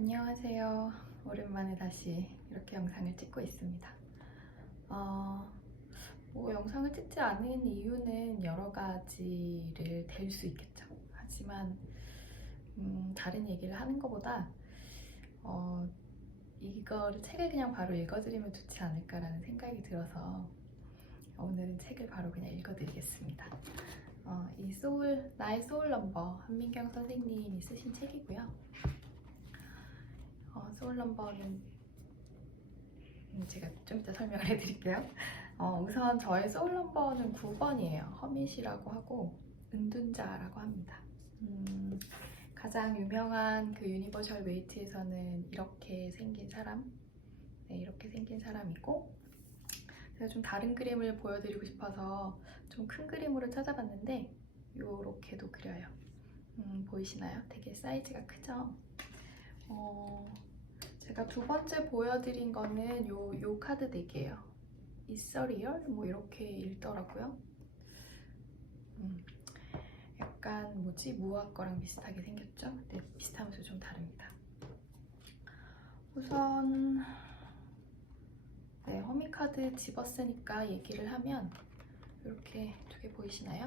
안녕하세요. 오랜만에 다시 이렇게 영상을 찍고 있습니다. 영상을 찍지 않은 이유는 여러 가지를 댈 수 있겠죠. 하지만 다른 얘기를 하는 것보다 이거를 책을 그냥 바로 읽어드리면 좋지 않을까라는 생각이 들어서 오늘은 책을 바로 그냥 읽어드리겠습니다. 나의 소울 넘버 한민경 선생님이 쓰신 책이고요. 소울 넘버는 제가 좀 이따 설명을 해드릴게요. 우선 저의 소울 넘버는 9번이에요. 허밋이라고 하고 은둔자라고 합니다. 가장 유명한 그 유니버셜 웨이트에서는 이렇게 생긴 사람, 이렇게 생긴 사람이고, 제가 좀 다른 그림을 보여드리고 싶어서 좀 큰 그림으로 찾아봤는데 이렇게도 그려요. 보이시나요? 되게 사이즈가 크죠? 제가 두 번째 보여드린 거는 요 카드 덱이에요. 이서리얼? 뭐 이렇게 읽더라고요. 약간 무화 거랑 비슷하게 생겼죠? 네, 비슷하면서 좀 다릅니다. 우선 허미 카드 집었으니까 얘기를 하면 이렇게 두 개 보이시나요?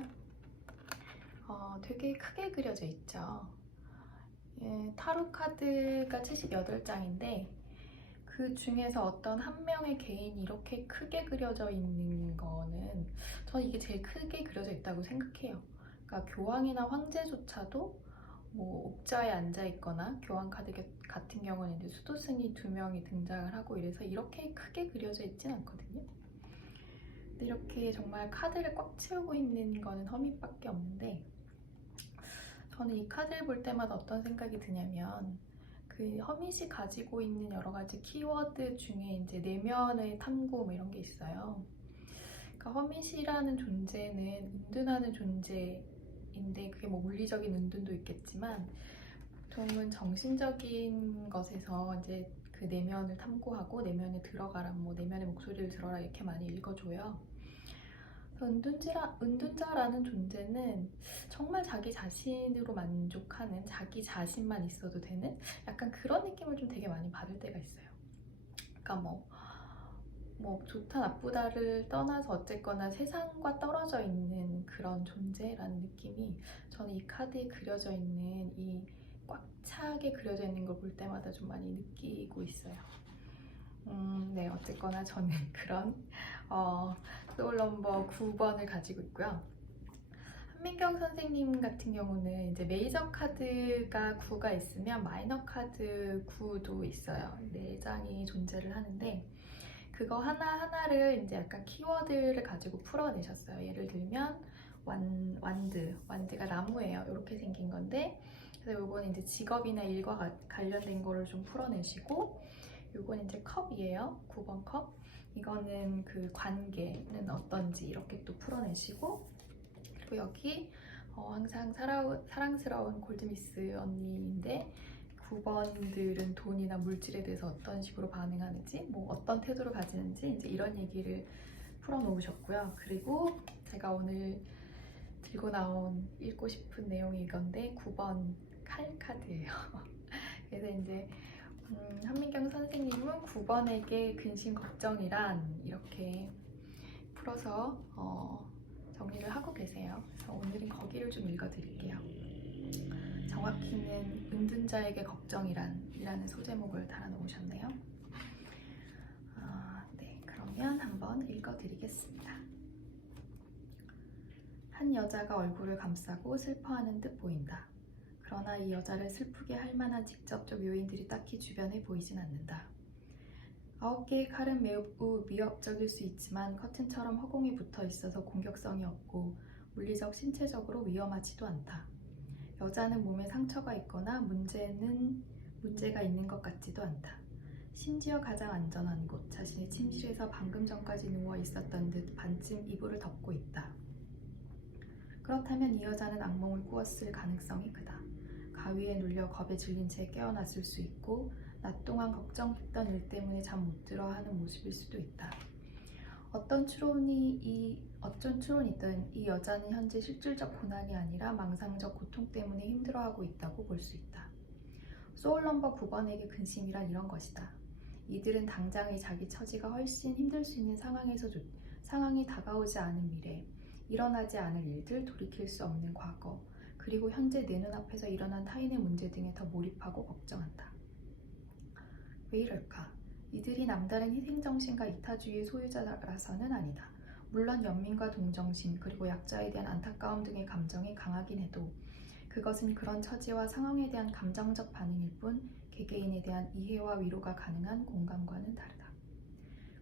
되게 크게 그려져 있죠. 타로 카드가 78장인데 그 중에서 어떤 한 명의 개인이 이렇게 크게 그려져 있는 거는 저는 이게 제일 크게 그려져 있다고 생각해요. 그러니까 교황이나 황제조차도 뭐 옥자에 앉아 있거나 교황 카드 같은 경우는 이제 수도승이 2명이 등장을 하고 이래서 이렇게 크게 그려져 있진 않거든요. 근데 이렇게 정말 카드를 꽉 채우고 있는 거는 허밋밖에 없는데, 저는 이 카드를 볼 때마다 어떤 생각이 드냐면 그 허밋이 가지고 있는 여러 가지 키워드 중에 이제 내면의 탐구 뭐 이런 게 있어요. 그러니까 허밋이라는 존재는 은둔하는 존재인데 그게 뭐 물리적인 은둔도 있겠지만 보통은 정신적인 것에서 이제 그 내면을 탐구하고 내면에 들어가라, 뭐 내면의 목소리를 들어라 이렇게 많이 읽어줘요. 은둔자라는 존재는 정말 자기 자신으로 만족하는, 자기 자신만 있어도 되는 약간 그런 느낌을 좀 되게 많이 받을 때가 있어요. 그러니까 뭐 좋다 나쁘다를 떠나서 어쨌거나 세상과 떨어져 있는 그런 존재라는 느낌이 저는 이 카드에 그려져 있는 이 꽉 차게 그려져 있는 걸 볼 때마다 좀 많이 느끼고 있어요. 네, 어쨌거나 저는 그런 소울 넘버 9번을 가지고 있고요. 한민경 선생님 같은 경우는 이제 메이저 카드가 9가 있으면 마이너 카드 9도 있어요. 4장이 존재를 하는데 그거 하나하나를 이제 약간 키워드를 가지고 풀어내셨어요. 예를 들면 완드가 나무예요. 이렇게 생긴 건데, 그래서 요거는 이제 직업이나 일과 관련된 거를 좀 풀어내시고, 요건 이제 컵이에요. 9번 컵. 이거는 그 관계는 어떤지 이렇게 또 풀어내시고, 그리고 여기 항상 사랑스러운 골드미스 언니인데 9번들은 돈이나 물질에 대해서 어떤 식으로 반응하는지, 뭐 어떤 태도를 가지는지 이제 이런 얘기를 풀어놓으셨고요. 그리고 제가 오늘 들고 나온 읽고 싶은 내용이 이건데 9번 칼 카드예요. 그래서 이제 한민경 선생님은 9번에게 근심 걱정이란 이렇게 풀어서 정리를 하고 계세요. 그래서 오늘은 거기를 좀 읽어드릴게요. 정확히는 은둔자에게 걱정이란이라는 소제목을 달아놓으셨네요. 네, 그러면 한번 읽어드리겠습니다. 한 여자가 얼굴을 감싸고 슬퍼하는 듯 보인다. 그러나 이 여자를 슬프게 할 만한 직접적 요인들이 딱히 주변에 보이진 않는다. 9개의 칼은 매우 위협적일 수 있지만 커튼처럼 허공이 붙어 있어서 공격성이 없고 물리적, 신체적으로 위험하지도 않다. 여자는 몸에 상처가 있거나 문제가 있는 것 같지도 않다. 심지어 가장 안전한 곳, 자신의 침실에서 방금 전까지 누워 있었던 듯 반쯤 이불을 덮고 있다. 그렇다면 이 여자는 악몽을 꾸었을 가능성이 크다. 가위에 눌려 겁에 질린 채 깨어났을 수 있고 낮 동안 걱정했던 일 때문에 잠 못 들어 하는 모습일 수도 있다. 어떤 추론이든 이 여자는 현재 실질적 고난이 아니라 망상적 고통 때문에 힘들어하고 있다고 볼 수 있다. 소울 넘버 9번에게 근심이란 이런 것이다. 이들은 당장의 자기 처지가 훨씬 힘들 수 있는 상황이 다가오지 않은 미래, 일어나지 않을 일들, 돌이킬 수 없는 과거, 그리고 현재 내 눈앞에서 일어난 타인의 문제 등에 더 몰입하고 걱정한다. 왜 이럴까? 이들이 남다른 희생정신과 이타주의의 소유자라서는 아니다. 물론 연민과 동정심, 그리고 약자에 대한 안타까움 등의 감정이 강하긴 해도 그것은 그런 처지와 상황에 대한 감정적 반응일 뿐 개개인에 대한 이해와 위로가 가능한 공감과는 다르다.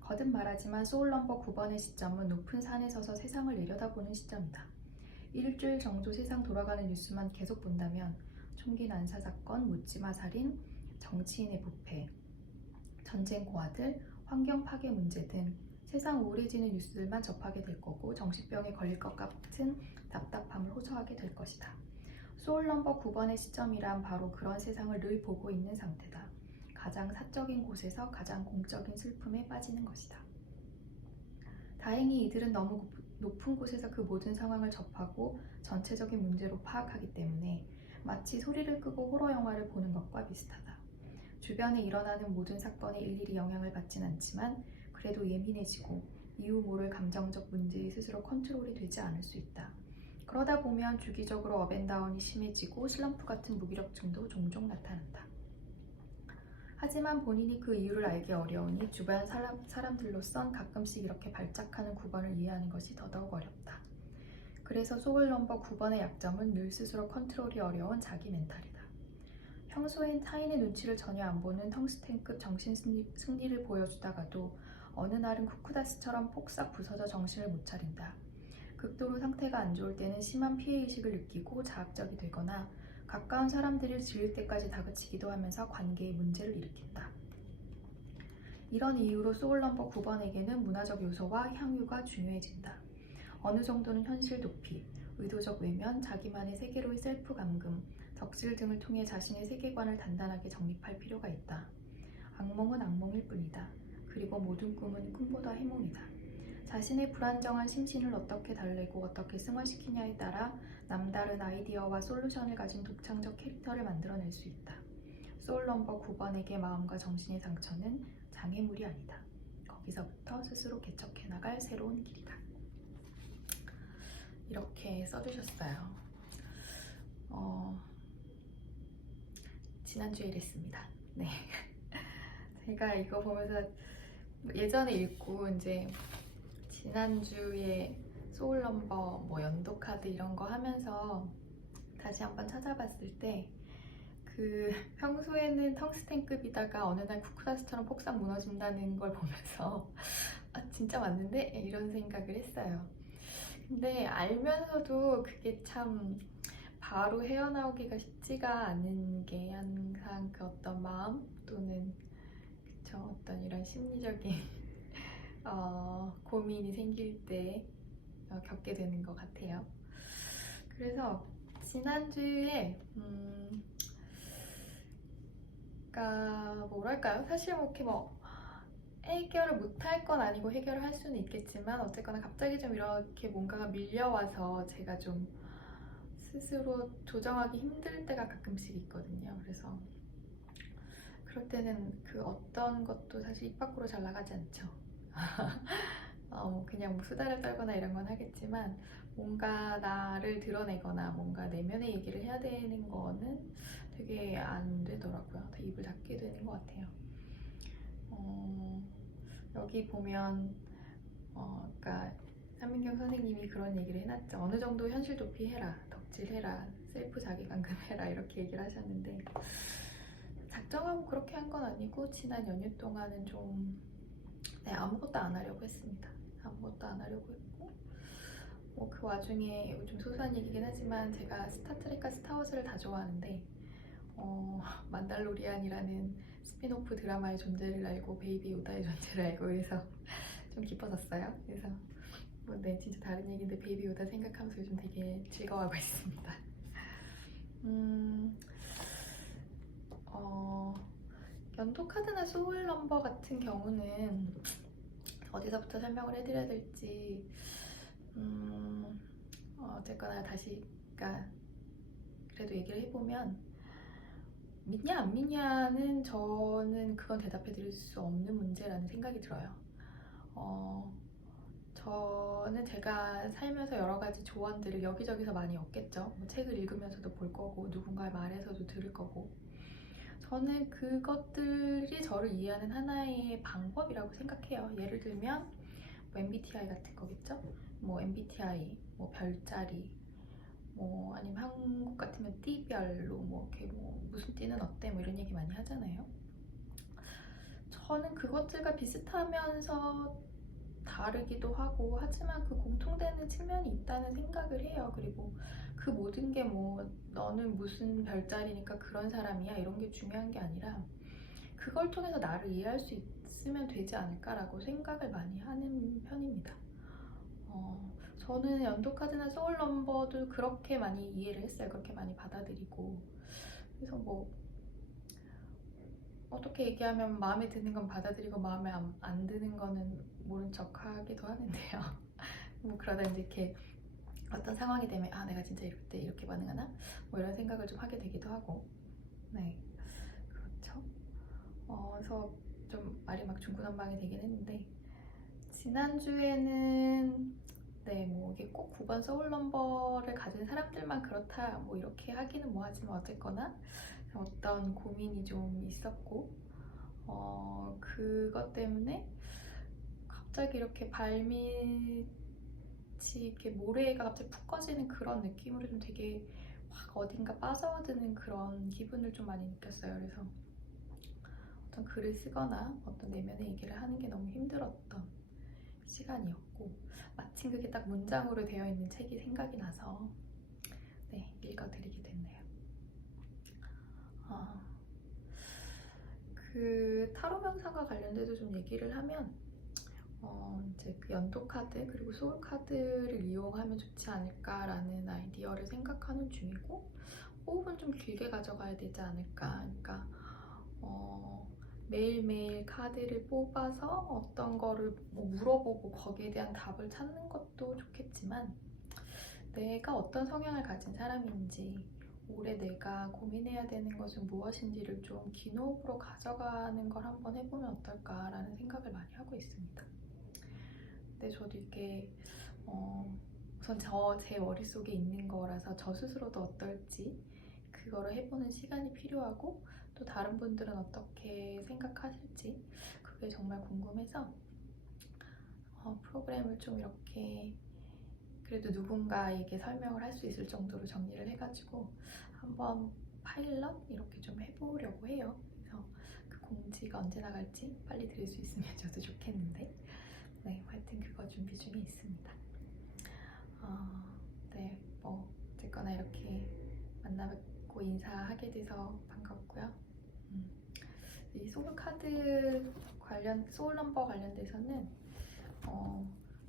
거듭 말하지만 소울 넘버 9번의 시점은 높은 산에 서서 세상을 내려다보는 시점이다. 일주일 정도 세상 돌아가는 뉴스만 계속 본다면 총기 난사 사건, 묻지마 살인, 정치인의 부패, 전쟁 고아들, 환경 파괴 문제 등 세상 우울해지는 뉴스들만 접하게 될 거고 정신병에 걸릴 것 같은 답답함을 호소하게 될 것이다. 소울 넘버 9번의 시점이란 바로 그런 세상을 늘 보고 있는 상태다. 가장 사적인 곳에서 가장 공적인 슬픔에 빠지는 것이다. 다행히 이들은 너무 높은 곳에서 그 모든 상황을 접하고 전체적인 문제로 파악하기 때문에 마치 소리를 끄고 호러 영화를 보는 것과 비슷하다. 주변에 일어나는 모든 사건에 일일이 영향을 받진 않지만 그래도 예민해지고 이유 모를 감정적 문제에 스스로 컨트롤이 되지 않을 수 있다. 그러다 보면 주기적으로 업앤다운이 심해지고 슬럼프 같은 무기력증도 종종 나타난다. 하지만 본인이 그 이유를 알기 어려우니 주변 사람들로선 가끔씩 이렇게 발작하는 9번을 이해하는 것이 더더욱 어렵다. 그래서 소울 넘버 9번의 약점은 늘 스스로 컨트롤이 어려운 자기 멘탈이다. 평소엔 타인의 눈치를 전혀 안 보는 텅스텐급 정신 승리를 보여주다가도 어느 날은 쿠쿠다스처럼 폭삭 부서져 정신을 못 차린다. 극도로 상태가 안 좋을 때는 심한 피해의식을 느끼고 자학적이 되거나 가까운 사람들을 지을 때까지 다그치기도 하면서 관계에 문제를 일으킨다. 이런 이유로 소울 넘버 9번에게는 문화적 요소와 향유가 중요해진다. 어느 정도는 현실 도피, 의도적 외면, 자기만의 세계로의 셀프 감금, 덕질 등을 통해 자신의 세계관을 단단하게 정립할 필요가 있다. 악몽은 악몽일 뿐이다. 그리고 모든 꿈은 꿈보다 해몽이다. 자신의 불안정한 심신을 어떻게 달래고 어떻게 승화시키냐에 따라 남다른 아이디어와 솔루션을 가진 독창적 캐릭터를 만들어낼 수 있다. 소울 넘버 9번에게 마음과 정신의 상처는 장애물이 아니다. 거기서부터 스스로 개척해 나갈 새로운 길이다. 이렇게 써주셨어요. 지난주에 이랬습니다. 네. 제가 이거 보면서 예전에 읽고 이제 지난주에 소울 넘버 연도 카드 이런 거 하면서 다시 한번 찾아봤을 때 그 평소에는 텅스텐급이다가 어느 날 쿠쿠다스처럼 폭삭 무너진다는 걸 보면서 아 진짜 맞는데? 이런 생각을 했어요. 근데 알면서도 그게 참 바로 헤어나오기가 쉽지가 않은 게 항상 그 어떤 마음 또는 그쵸 어떤 이런 심리적인 고민이 생길 때 겪게 되는 것 같아요. 그래서 지난주에 그러니까 뭐랄까요? 사실 이렇게 해결을 못할 건 아니고 해결을 할 수는 있겠지만 어쨌거나 갑자기 좀 이렇게 뭔가가 밀려와서 제가 좀 스스로 조정하기 힘들 때가 가끔씩 있거든요. 그래서 그럴 때는 그 어떤 것도 사실 입 밖으로 잘 나가지 않죠. 그냥 수다를 떨거나 이런 건 하겠지만 뭔가 나를 드러내거나 뭔가 내면의 얘기를 해야 되는 거는 되게 안 되더라고요. 다 입을 닫게 되는 것 같아요. 여기 보면 그러니까 한민경 선생님이 그런 얘기를 해놨죠. 어느 정도 현실 도피해라, 덕질해라, 셀프 자기감금해라 이렇게 얘기를 하셨는데 작정하고 그렇게 한 건 아니고 지난 연휴 동안은 좀 아무것도 안 하려고 했습니다. 아무것도 안 하려고 했고 그 와중에 요즘 소소한 얘기긴 하지만 제가 스타트rek과 스타워즈를 다 좋아하는데 만달로리안이라는 스피노프 드라마의 존재를 알고 베이비 요다의 존재를 알고 그래서 좀 기뻐졌어요. 그래서 네 진짜 다른 얘기인데 베이비 요다 생각하면서 요즘 되게 즐거워하고 있습니다. 연도 카드나 소울 넘버 같은 경우는 어디서부터 설명을 해드려야 될지 어쨌거나 다시 그래도 얘기를 해보면 믿냐 안 믿냐는 저는 그건 대답해 드릴 수 없는 문제라는 생각이 들어요. 저는 제가 살면서 여러 가지 조언들을 여기저기서 많이 얻겠죠. 뭐 책을 읽으면서도 볼 거고, 누군가의 말에서도 들을 거고. 저는 그것들이 저를 이해하는 하나의 방법이라고 생각해요. 예를 들면 뭐 MBTI 같은 거겠죠. 뭐 MBTI, 뭐 별자리, 뭐 아니면 한국 같으면 띠별로 뭐 이렇게 뭐 무슨 띠는 어때 뭐 이런 얘기 많이 하잖아요. 저는 그것들과 비슷하면서 다르기도 하고 하지만 그 공통되는 측면이 있다는 생각을 해요. 그리고 그 모든 게 뭐 너는 무슨 별자리니까 그런 사람이야 이런 게 중요한 게 아니라 그걸 통해서 나를 이해할 수 있으면 되지 않을까라고 생각을 많이 하는 편입니다. 저는 연도카드나 소울 넘버도 그렇게 많이 이해를 했어요. 그렇게 많이 받아들이고. 그래서 뭐 어떻게 얘기하면 마음에 드는 건 받아들이고 마음에 안 드는 거는 모른 척 하기도 하는데요. 뭐 그러다 이제 이렇게 어떤 상황이 되면 아 내가 진짜 이럴 때 이렇게 반응하나? 뭐 이런 생각을 좀 하게 되기도 하고. 네, 그렇죠. 그래서 좀 말이 막 중구난방이 되긴 했는데 지난주에는 네, 뭐 이게 꼭 9번 소울 넘버를 가진 사람들만 그렇다 뭐 이렇게 하기는 뭐하지만 어쨌거나 어떤 고민이 좀 있었고 그것 때문에 갑자기 이렇게 발밑이 이렇게 모래가 갑자기 푹 꺼지는 그런 느낌으로 좀 되게 확 어딘가 빠져드는 그런 기분을 좀 많이 느꼈어요. 그래서 어떤 글을 쓰거나 어떤 내면의 얘기를 하는 게 너무 힘들었던 시간이었고 마침 그게 딱 문장으로 되어 있는 책이 생각이 나서 네, 읽어드리게 됐네요. 그 타로 명상과 관련돼서 좀 얘기를 하면 이제 그 연도 카드 그리고 소울 카드를 이용하면 좋지 않을까라는 아이디어를 생각하는 중이고 호흡은 좀 길게 가져가야 되지 않을까. 그러니까 매일매일 카드를 뽑아서 어떤 거를 뭐 물어보고 거기에 대한 답을 찾는 것도 좋겠지만 내가 어떤 성향을 가진 사람인지 올해 내가 고민해야 되는 것은 무엇인지를 좀 긴 호흡으로 가져가는 걸 한번 해보면 어떨까라는 생각을 많이 하고 있습니다. 근데 저도 이게 우선 제 머릿속에 있는 거라서 저 스스로도 어떨지 그거를 해보는 시간이 필요하고 또 다른 분들은 어떻게 생각하실지 그게 정말 궁금해서 프로그램을 좀 이렇게 그래도 누군가에게 설명을 할 수 있을 정도로 정리를 해가지고 한번 파일럿 이렇게 좀 해보려고 해요. 그래서 그 공지가 언제 나갈지 빨리 들을 수 있으면 저도 좋겠는데 네, 하여튼 그거 준비 중에 있습니다. 네, 뭐 어쨌거나 이렇게 만나뵙고 인사하게 돼서 반갑고요. 이 소울 카드 소울 넘버 관련돼서는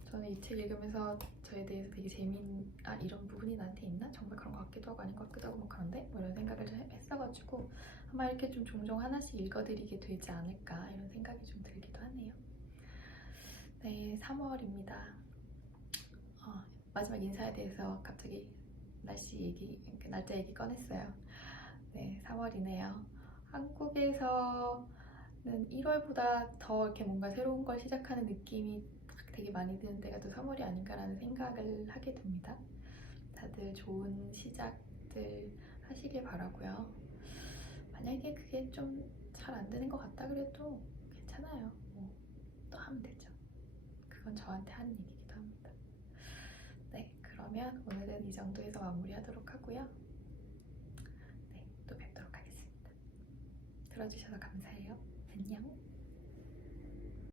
저는 이 책 읽으면서 저에 대해서 되게 이런 부분이 나한테 있나? 정말 그런 것 같기도 하고 아닌 것 같기도 하고 뭐 그런데? 뭐 이런 생각을 했어가지고 아마 이렇게 좀 종종 하나씩 읽어드리게 되지 않을까 이런 생각이 좀 들기도 하네요. 네, 3월입니다. 마지막 인사에 대해서 갑자기 날짜 얘기 꺼냈어요. 네, 3월이네요. 한국에서는 1월보다 더 이렇게 뭔가 새로운 걸 시작하는 느낌이 되게 많이 드는 때가 또 3월이 아닌가라는 생각을 하게 됩니다. 다들 좋은 시작들 하시길 바라고요. 만약에 그게 좀 잘 안 되는 것 같다 그래도 괜찮아요. 뭐 또 하면 되죠. 그건 저한테 하는 얘기기도 합니다. 네, 그러면 오늘은 이 정도에서 마무리하도록 하고요. 네, 또 뵙도록 하겠습니다. 들어주셔서 감사해요. 안녕.